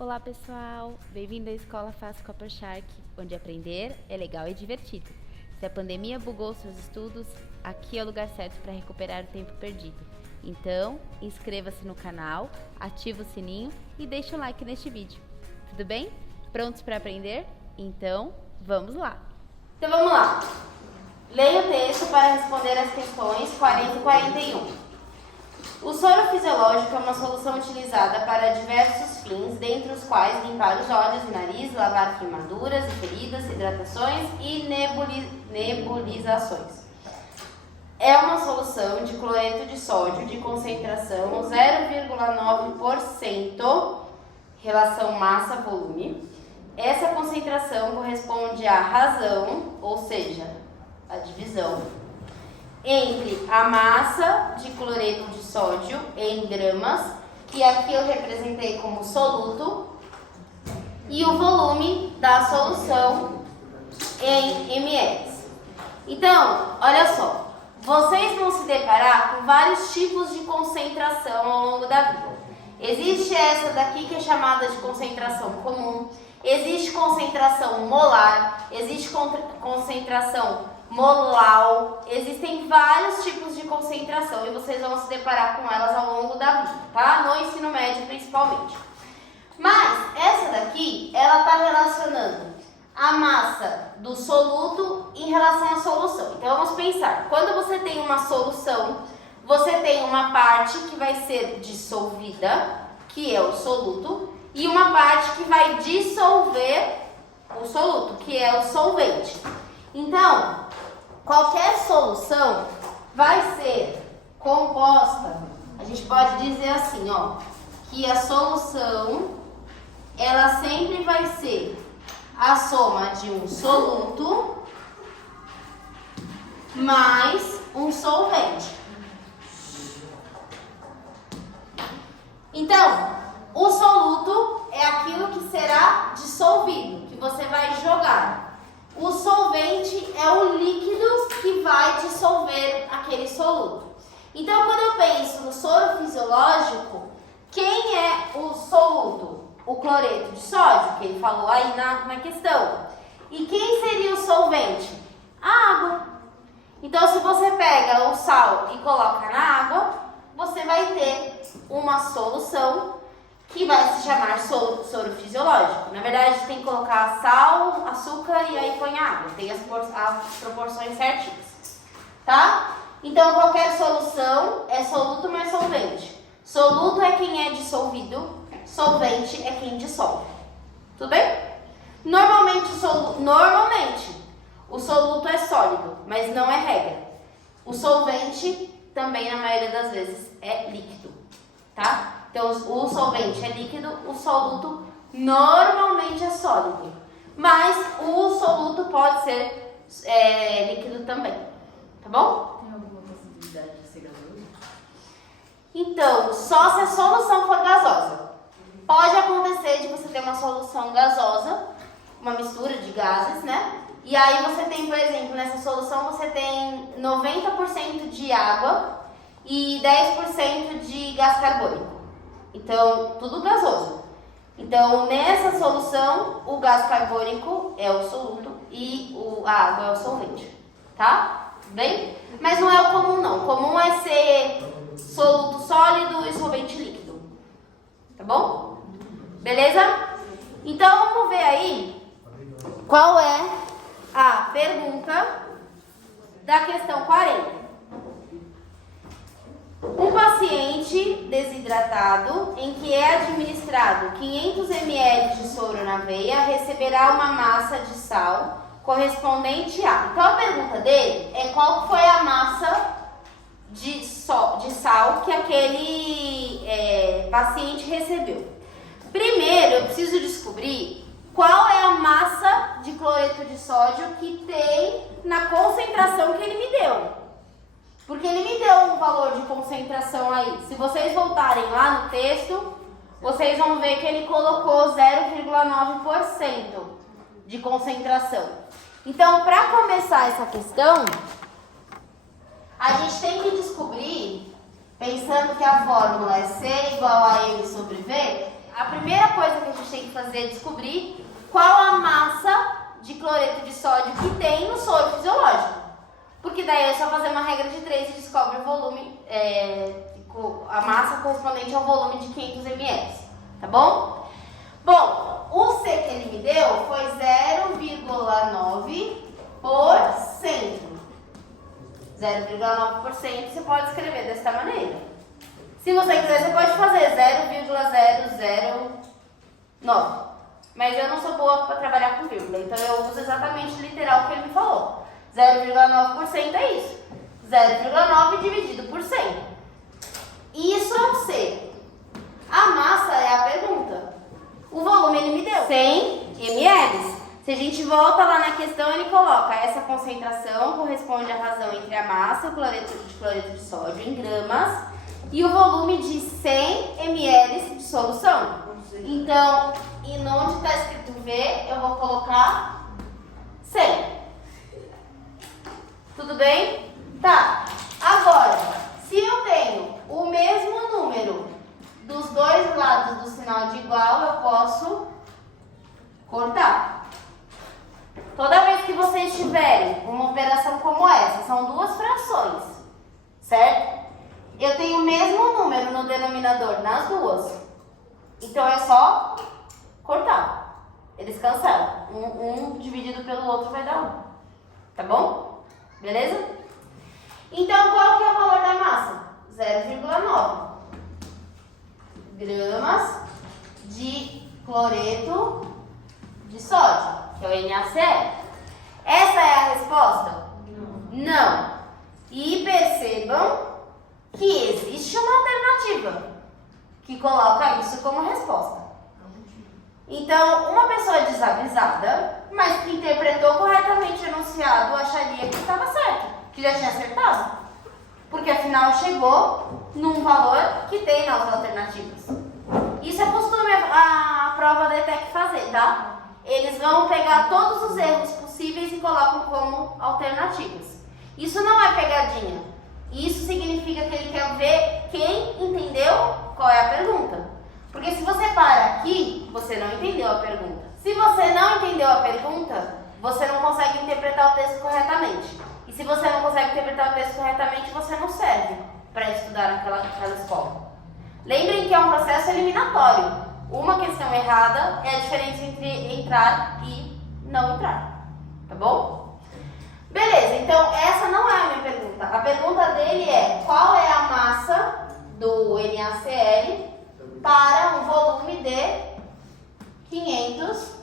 Olá pessoal, bem-vindo à Escola Fácil Copper Shark, onde aprender é legal e divertido. Se a pandemia bugou seus estudos, aqui é o lugar certo para recuperar o tempo perdido. Então, inscreva-se no canal, ative o sininho e deixe um like neste vídeo. Tudo bem? Prontos para aprender? Então, vamos lá! Então vamos lá. Leia o texto para responder as questões 40 e 41. O soro fisiológico é uma solução utilizada para diversos fins, dentre os quais limpar os olhos e nariz, lavar queimaduras e feridas, hidratações e nebulizações. É uma solução de cloreto de sódio de concentração 0,9% relação massa-volume. Essa concentração corresponde à razão, ou seja, a divisão, entre a massa de cloreto de sódio em gramas, que aqui eu representei como soluto, e o volume da solução em ml. Então, olha só, vocês vão se deparar com vários tipos de concentração ao longo da vida. Existe essa daqui que é chamada de concentração comum, existe concentração molar, existe concentração molar, existem vários tipos de concentração e vocês vão se deparar com elas ao longo da vida, tá? No ensino médio principalmente. Mas essa daqui, ela está relacionando a massa do soluto em relação à solução. Então vamos pensar, quando você tem uma solução, você tem uma parte que vai ser dissolvida, que é o soluto, e uma parte que vai dissolver o soluto, que é o solvente. Então, qualquer solução vai ser composta, a gente pode dizer assim, ó, que a solução, ela sempre vai ser a soma de um soluto mais um solvente. Então, o soluto é aquilo que será dissolvido, que você vai jogar. O solvente é o líquido que vai dissolver aquele soluto. Então, quando eu penso no soro fisiológico, quem é o soluto? O cloreto de sódio, que ele falou aí na questão. E quem seria o solvente? A água. Então, se você pega o sal e coloca na água, você vai ter uma solução que vai se chamar soro fisiológico. Na verdade, tem que colocar sal, açúcar e aí põe água. Tem as proporções certinhas, tá? Então, qualquer solução é soluto mais solvente. Soluto é quem é dissolvido, solvente é quem dissolve. Tudo bem? Normalmente o soluto é sólido, mas não é regra. O solvente também, na maioria das vezes, é líquido, tá? Então, o solvente é líquido, o soluto normalmente é sólido. Mas o soluto pode ser líquido também. Tá bom? Tem alguma possibilidade de ser gasoso? Então, só se a solução for gasosa. Pode acontecer de você ter uma solução gasosa, uma mistura de gases, né? E aí você tem, por exemplo, nessa solução você tem 90% de água e 10% de gás carbônico. Então, tudo gasoso. Então, nessa solução, o gás carbônico é o soluto e a água é o solvente. Tá? Tudo bem? Mas não é o comum, não. O comum é ser soluto sólido e solvente líquido. Tá bom? Beleza? Então, vamos ver aí qual é a pergunta da questão 40. Um paciente desidratado em que é administrado 500 ml de soro na veia receberá uma massa de sal correspondente a... Então a pergunta dele é qual foi a massa de sal que aquele paciente recebeu. Primeiro eu preciso descobrir qual é a massa de cloreto de sódio que tem na concentração que ele me deu. Porque ele me deu um valor de concentração aí. Se vocês voltarem lá no texto, vocês vão ver que ele colocou 0,9% de concentração. Então, para começar essa questão, a gente tem que descobrir, pensando que a fórmula é C igual a M sobre V, a primeira coisa que a gente tem que fazer é descobrir qual a massa de cloreto de sódio que tem no soro fisiológico. Porque daí é só fazer uma regra de 3 e descobre o volume, a massa correspondente ao volume de 500 ml, tá bom? Bom, o C que ele me deu foi 0,9%. 0,9% você pode escrever desta maneira. Se você quiser, você pode fazer 0,009. Mas eu não sou boa para trabalhar com vírgula, então eu uso exatamente o literal que ele me falou. 0,9% é isso. 0,9 dividido por 100. Isso é o C. A massa é a pergunta. O volume ele me deu 100 ml. Se a gente volta lá na questão, ele coloca essa concentração corresponde à razão entre a massa e o cloreto de sódio em gramas e o volume de 100 ml de solução. Então, e onde está escrito V, eu vou colocar 100. Tudo bem? Tá. Agora, se eu tenho o mesmo número dos dois lados do sinal de igual, eu posso cortar. Toda vez que vocês tiverem uma operação como essa, são duas frações, certo? Eu tenho o mesmo número no denominador nas duas. Então é só cortar. Eles cancelam. Um dividido pelo outro vai dar 1. Tá bom? Beleza? Então qual que é o valor da massa? 0,9 gramas de cloreto de sódio, que é o NaCl. Essa é a resposta? Não. E percebam que existe uma alternativa que coloca isso como resposta. Então, uma pessoa desavisada, mas que interpretou corretamente o enunciado, acharia que estava certo, que já tinha acertado. Porque afinal chegou num valor que tem nas alternativas. Isso é costume a prova da ETEC fazer, tá? Eles vão pegar todos os erros possíveis e colocam como alternativas. Isso não é pegadinha. Isso significa que ele quer ver quem entendeu qual é a pergunta. Porque se você para aqui, você não entendeu a pergunta. Se você não entendeu a pergunta, você não consegue interpretar o texto corretamente. E se você não consegue interpretar o texto corretamente, você não serve para estudar naquela escola. Lembrem que é um processo eliminatório. Uma questão errada é a diferença entre entrar e não entrar. Tá bom? Beleza, então essa não é a minha pergunta. A pergunta dele é: qual é a massa do NaCl para um volume de 500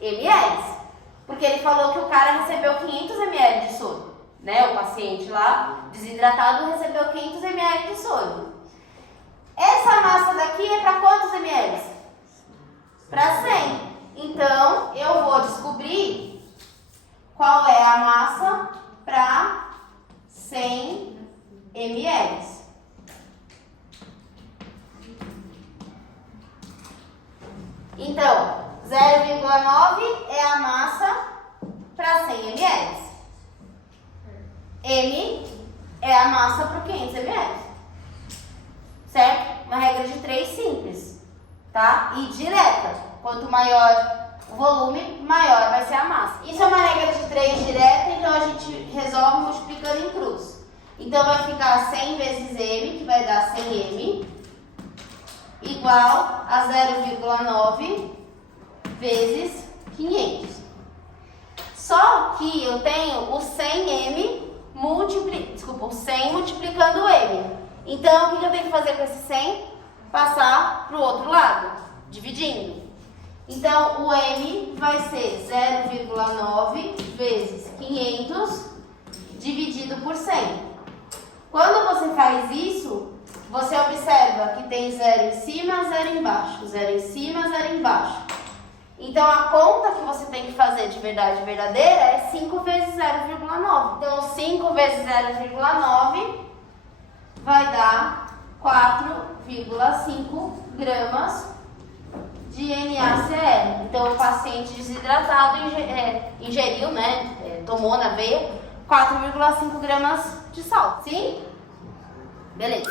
ml? Porque ele falou que o cara recebeu 500 ml de soro, né? O paciente lá, desidratado, recebeu 500 ml de soro. Essa massa daqui é para quantos ml? Para 100. Então, eu vou descobrir qual é a massa para 100 ml. Então, 0,9 é a massa para 100 ml. M é a massa por 500 ml. Certo? Uma regra de 3 simples, tá? E direta. Quanto maior o volume, maior vai ser a massa. Isso é uma regra de 3 direta, então a gente resolve multiplicando em cruz. Então vai ficar 100 vezes M, que vai dar 100M, igual a 0,9 vezes 500. Só que eu tenho o 100M o 100 multiplicando o M. Então, o que eu tenho que fazer com esse 100? Passar para o outro lado, dividindo. Então, o M vai ser 0,9 vezes 500 dividido por 100. Quando você faz isso, você observa que tem 0 em cima, 0 embaixo, 0 em cima, 0 embaixo. Então, a conta que você tem que fazer de verdade verdadeira é 5 vezes 0,9. Então, 5 vezes 0,9 vai dar 4,5 gramas de NaCl. Então, o paciente desidratado ingeriu, né, tomou na veia 4,5 gramas de sal. Sim? Beleza.